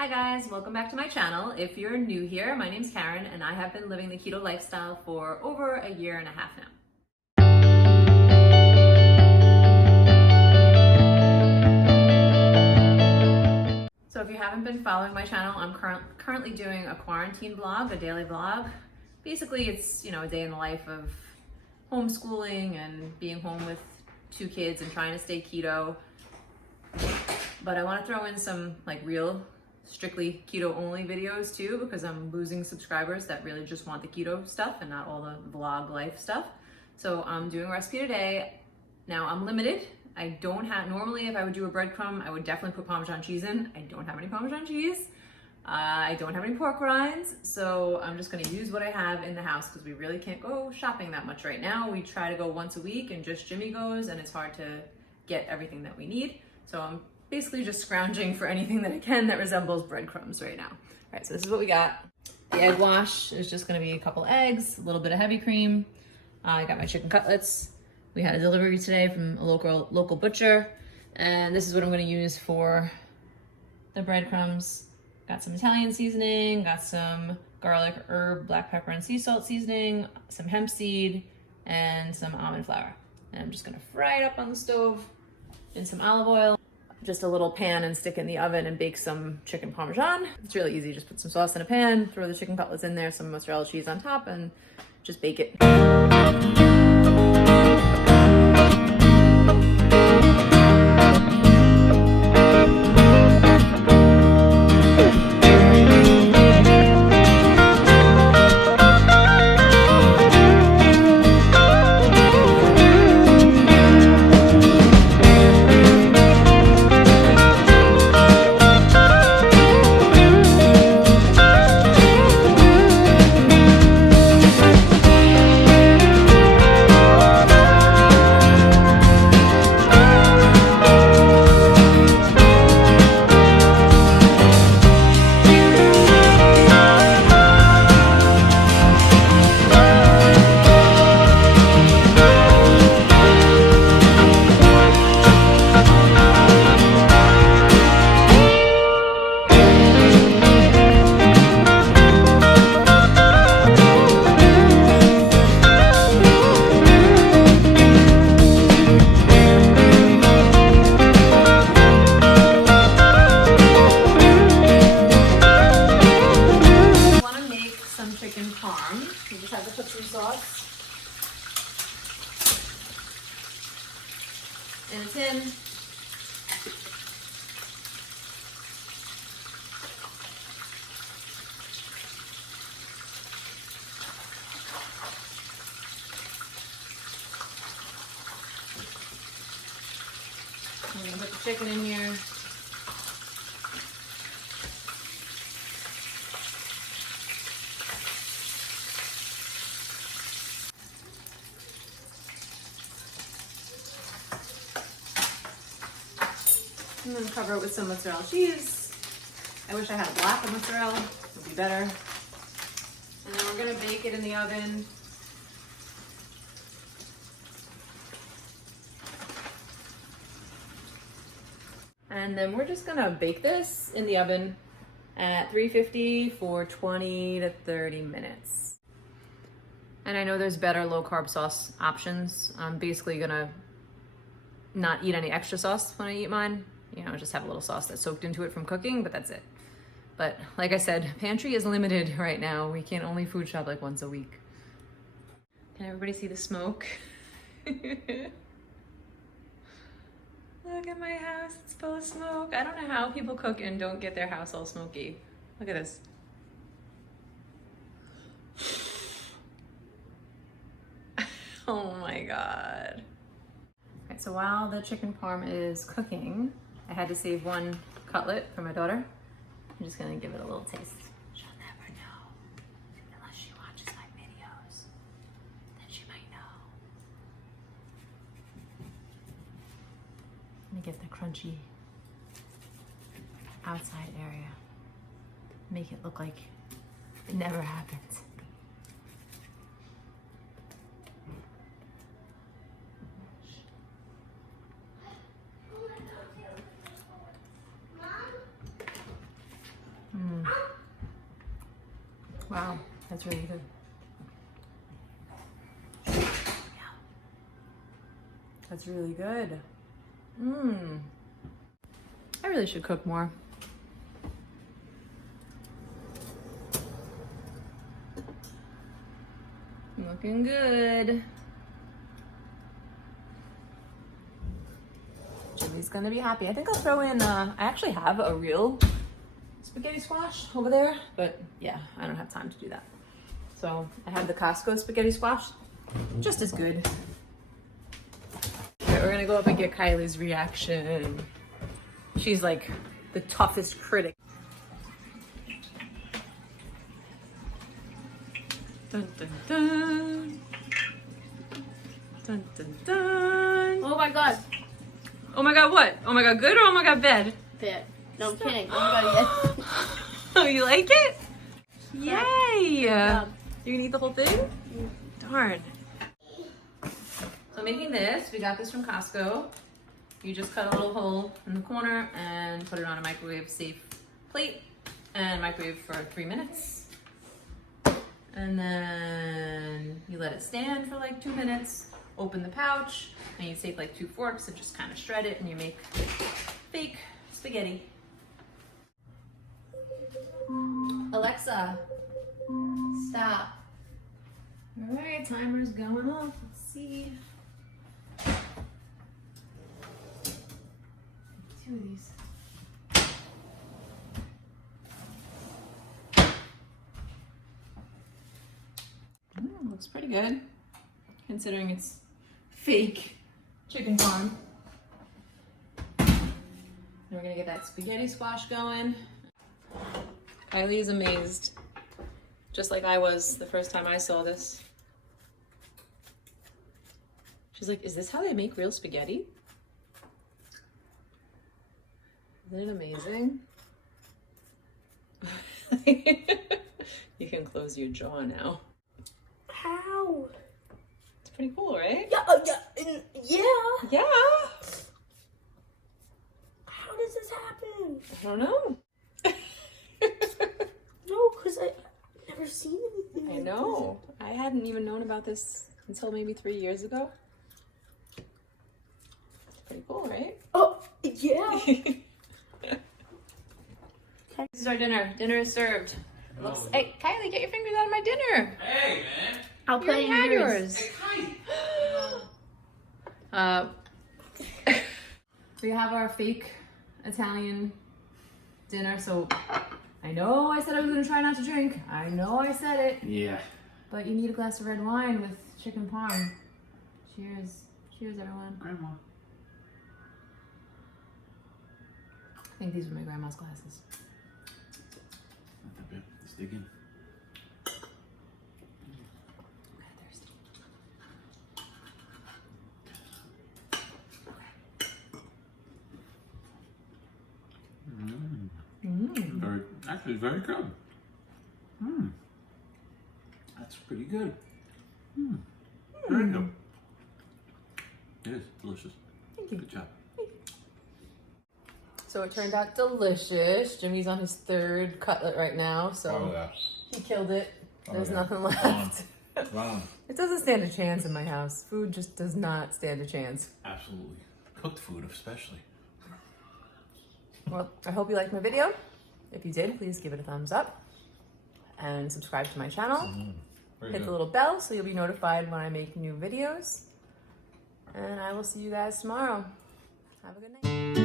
Hi guys, welcome back to my channel. If you're new here, my name's Karen and I have been living the keto lifestyle for over a year and a half now. So if you haven't been following my channel, I'm currently doing a quarantine vlog, a daily vlog. Basically it's, a day in the life of homeschooling and being home with 2 kids and trying to stay keto. But I want to throw in some real strictly keto only videos too, because I'm losing subscribers that really just want the keto stuff and not all the vlog life stuff. So I'm doing a recipe today. Now I'm limited. I don't have, normally if I would do a breadcrumb, I would definitely put Parmesan cheese in. I don't have any Parmesan cheese. I don't have any pork rinds. So I'm just gonna use what I have in the house because we really can't go shopping that much right now. We try to go once a week and just Jimmy goes and it's hard to get everything that we need. So I'm basically just scrounging for anything that I can that resembles breadcrumbs right now. All right, so this is what we got. The egg wash is just gonna be a couple eggs, a little bit of heavy cream. I got my chicken cutlets. We had a delivery today from a local butcher. And this is what I'm gonna use for the breadcrumbs. Got some Italian seasoning, got some garlic, herb, black pepper, and sea salt seasoning, some hemp seed, and some almond flour. And I'm just gonna fry it up on the stove in some olive oil. Just a little pan and stick in the oven and bake some chicken parmesan. It's really easy, just put some sauce in a pan, throw the chicken cutlets in there, some mozzarella cheese on top, and just bake it. Chicken parm. You just have to put some sauce in a tin. I'm gonna put the chicken in here. And then cover it with some mozzarella cheese. I wish I had a block of mozzarella, it would be better. And then we're gonna bake it in the oven. And then we're just gonna bake this in the oven at 350 for 20 to 30 minutes. And I know there's better low carb sauce options. I'm basically gonna not eat any extra sauce when I eat mine. Just have a little sauce that's soaked into it from cooking, but that's it. But like I said, pantry is limited right now. We can only food shop once a week. Can everybody see the smoke? Look at my house, it's full of smoke. I don't know how people cook and don't get their house all smoky. Look at this. Oh my God. All right, so while the chicken parm is cooking, I had to save one cutlet for my daughter. I'm just gonna give it a little taste. She'll never know, unless she watches my videos, then she might know. Let me get the crunchy outside area. Make it look like it never happened. Mm. Wow, that's really good. Yeah. That's really good. Mmm. I really should cook more. Looking good. Jimmy's gonna be happy. I think I'll throw in, I actually have a real spaghetti squash over there, but yeah, I don't have time to do that. So I have the Costco spaghetti squash, just as good. Okay, we're gonna go up and get Kylie's reaction. She's like the toughest critic. Dun dun dun. Dun dun dun. Oh my god. Oh my god, what? Oh my god, good or oh my god, bad? Bad. No, I'm kidding. Oh my god, yes. Oh, you like it? Yay! Yeah. You can eat the whole thing? Darn. So making this, we got this from Costco. You just cut a little hole in the corner and put it on a microwave safe plate and microwave for 3 minutes. And then you let it stand for like 2 minutes, open the pouch, and you take like 2 forks and just kind of shred it and you make fake spaghetti. Alexa, stop. All right, timer's going off. Let's see. 2 of these. Looks pretty good, considering it's fake chicken parm. And we're gonna get that spaghetti squash going. Kylie's amazed, just like I was the first time I saw this. She's like, is this how they make real spaghetti? Isn't it amazing? You can close your jaw now. How? It's pretty cool, right? Yeah. Yeah. How does this happen? I don't know. No, because I've never seen anything. I know. I hadn't even known about this until maybe 3 years ago. It's pretty cool, right? Oh, yeah. This is our dinner. Dinner is served. Looks. Hey, Kylie, get your fingers out of my dinner. Hey, man. I'll You put already in had yours. yours. We have our fake Italian dinner. So I know I said I was going to try not to drink. I know I said it. Yeah. But you need a glass of red wine with chicken parm. Cheers. Cheers, everyone. Grandma. I think these are my grandma's glasses. Not that bad. Let's dig in. I'm kinda thirsty. Actually very good. That's pretty good. Very good. It is delicious. Thank you. Good job. So it turned out delicious. Jimmy's on his 3rd cutlet right now, so yeah. he killed it. There's yeah. nothing left. Wow. It doesn't stand a chance in my house. Food just does not stand a chance. Absolutely. Cooked food especially. Well, I hope you liked my video. If you did, please give it a thumbs up and subscribe to my channel. Hit the little bell so you'll be notified when I make new videos. And I will see you guys tomorrow. Have a good night.